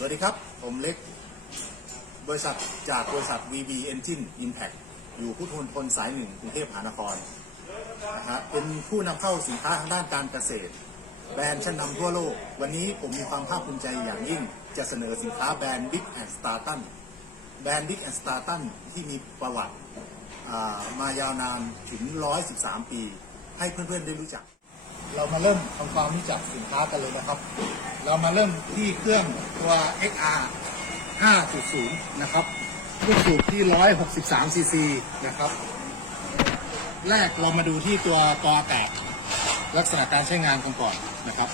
สวัสดีครับ ผมเล็ก บริษัทจากบริษัท VB Engine Impact อยู่พุทธมณฑลสายหนึ่งกรุงเทพมหานครนะฮะเป็นผู้นำเข้าสินค้าทางด้านการเกษตร แบรนด์ชั้นนำทั่วโลก วันนี้ผมมีความภาคภูมิใจอย่างยิ่ง จะเสนอสินค้าแบรนด์ Big and Starton แบรนด์ Big and Starton ที่มีประวัติมายาวนานถึง 113 ปี ให้เพื่อนๆได้รู้จัก เรามาเริ่มทำความรู้จักสินค้ากันเลยนะครับ เรามาเริ่มที่เครื่องตัว XR 5.0 นะครับลูกสูบที่ 163 ซีซีนะครับ แรกเรามาดูที่ตัวกออากาศลักษณะการใช้งานกันก่อนนะครับ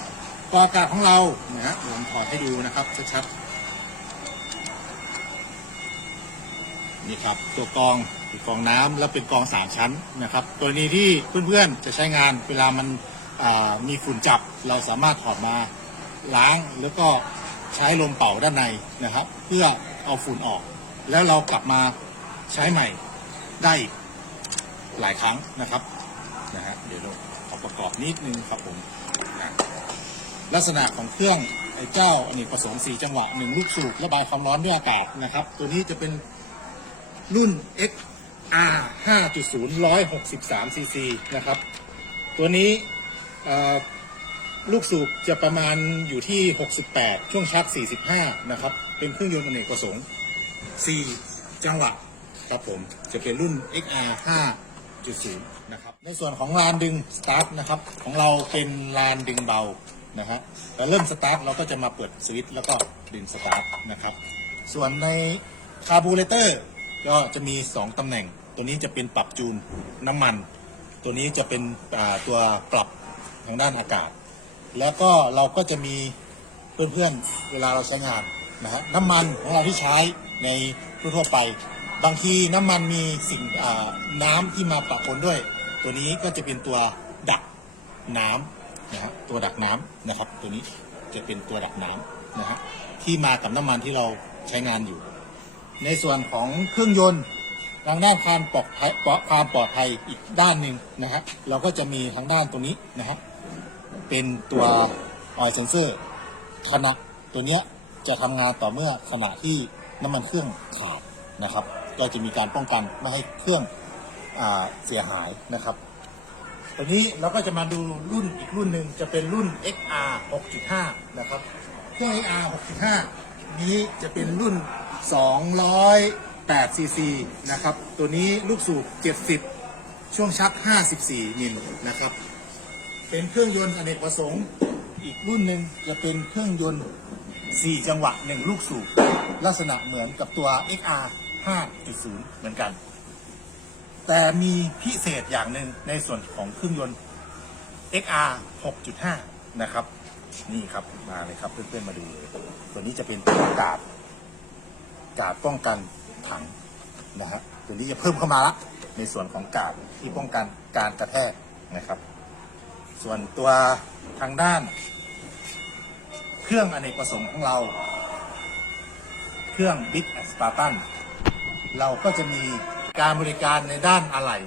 กออากาศของเรานะฮะผมถอดให้ดูนะครับชัดๆนี่ครับตัวกองกองน้ำแล้วเป็นกองสามชั้นนะครับ ตัวนี้ที่เพื่อนๆจะใช้งานเวลามัน มีฝุ่นจับเราสามารถถอดมาล้างแล้วก็ใช้ลมเป่าด้านในนะครับ เพื่อเอาฝุ่นออก แล้วเรากลับมาใช้ใหม่ได้หลายครั้งนะครับนะฮะเดี๋ยวเราขอประกอบนิดนึงครับผมนะลักษณะของเครื่องไอ้เจ้าอเนกประสงค์4จังหวะหนึ่งลูกสูบระบายความร้อนด้วยอากาศนะครับ ตัวนี้จะเป็นรุ่น XR 5.0 163 cc นะครับ ตัวนี้ ลูกสูบจะประมาณอยู่ที่ 68 ช่วงชัก 45 นะครับ เป็นเครื่องยนต์อเนกประสงค์ 4 จังหวะครับผม จะเป็นรุ่น XR 5.0 นะครับ ในส่วนของลานดึงสตาร์ทนะครับ ของเราเป็นลานดึงเบา นะฮะแต่เริ่มสตาร์ทเราก็จะมาเปิดสวิตช์แล้วก็ดึงสตาร์ทนะครับ ส่วนในคาร์บูเรเตอร์ก็จะมี 2 ตำแหน่ง ตัวนี้จะเป็นปรับจูนน้ำมัน ตัวนี้จะเป็นตัวปรับ ทางด้านอากาศ แล้วก็เราก็จะมีเพื่อนๆเวลาเราใช้งานนะฮะน้ำมันของเราที่ใช้ในทั่วๆไป บางทีน้ำมันมีสิ่งน้ำที่มาปะปนด้วย ตัวนี้ก็จะเป็นตัวดักน้ำนะฮะตัวดักน้ำนะครับ ตัวนี้จะเป็นตัวดักน้ำนะฮะที่มากับน้ำมันที่เราใช้งานอยู่ ในส่วนของเครื่องยนต์ทางด้านความปลอดภัยความปลอดภัยอีกด้านหนึ่งนะฮะเราก็จะมีทางด้านตรงนี้นะฮะ เป็นตัวออยเซนเซอร์ขณะตัวเนี้ยจะทำงานต่อเมื่อขณะที่น้ำมันเครื่องขาดนะครับ ก็จะมีการป้องกันไม่ให้เครื่องอเสียหายนะครับตัวนี้เราก็จะมาดูรุ่นอีกรุ่นหนึ่งจะเป็นรุ่น XR 6.5 นะครับ เครื่อง XR 6.5 นี้จะเป็นรุ่น 208ซีซีนะครับ ตัวนี้ลูกสูบ 70 ช่วงชัก 54 มิลนะครับ เป็นเครื่องยนต์อเนกประสงค์ อีกรุ่นหนึ่งจะเป็นเครื่องยนต์ 4 จังหวะ 1 ลูกสูบลักษณะเหมือนกับตัว XR 5.0 เหมือนกัน แต่มีพิเศษอย่างหนึ่งในส่วนของเครื่องยนต์ XR 6.5 นะครับ นี่ครับมาเลยครับเพื่อนๆมาดูตัวนี้จะเป็นตัวกาดกาดป้องกันถังนะฮะตัวนี้จะเพิ่มเข้ามาละในส่วนของกาดที่ป้องกันการกระแทกนะครับ ส่วนตัวทางด้าน เครื่องอเนกประสงค์ของเรา เครื่อง Big and Spartan เราก็จะมีการบริการในด้านอะไหล่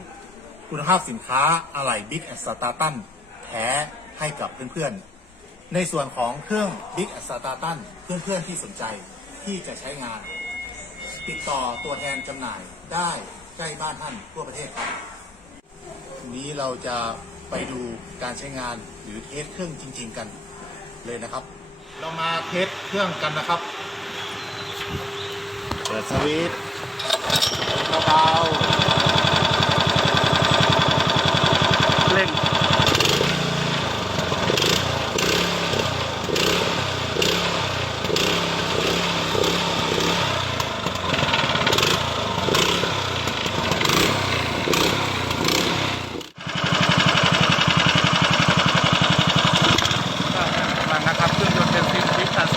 คุณภาพสินค้าอะไหล่ Big and Spartan แท้ให้กับเพื่อนๆ ในส่วนของเครื่อง Big and Spartan เพื่อนๆที่สนใจที่จะใช้งาน ติดต่อตัวแทนจำหน่ายได้ใกล้บ้านท่านทั่วประเทศครับทีนี้เราจะ ไปดูการใช้งานหรือเทสเครื่องจริง ๆ กันเลยนะครับ เรามาเทสเครื่องกันนะครับ เปิดสวิตช์เบาๆ থাকতেন করতেন ঠিক আছে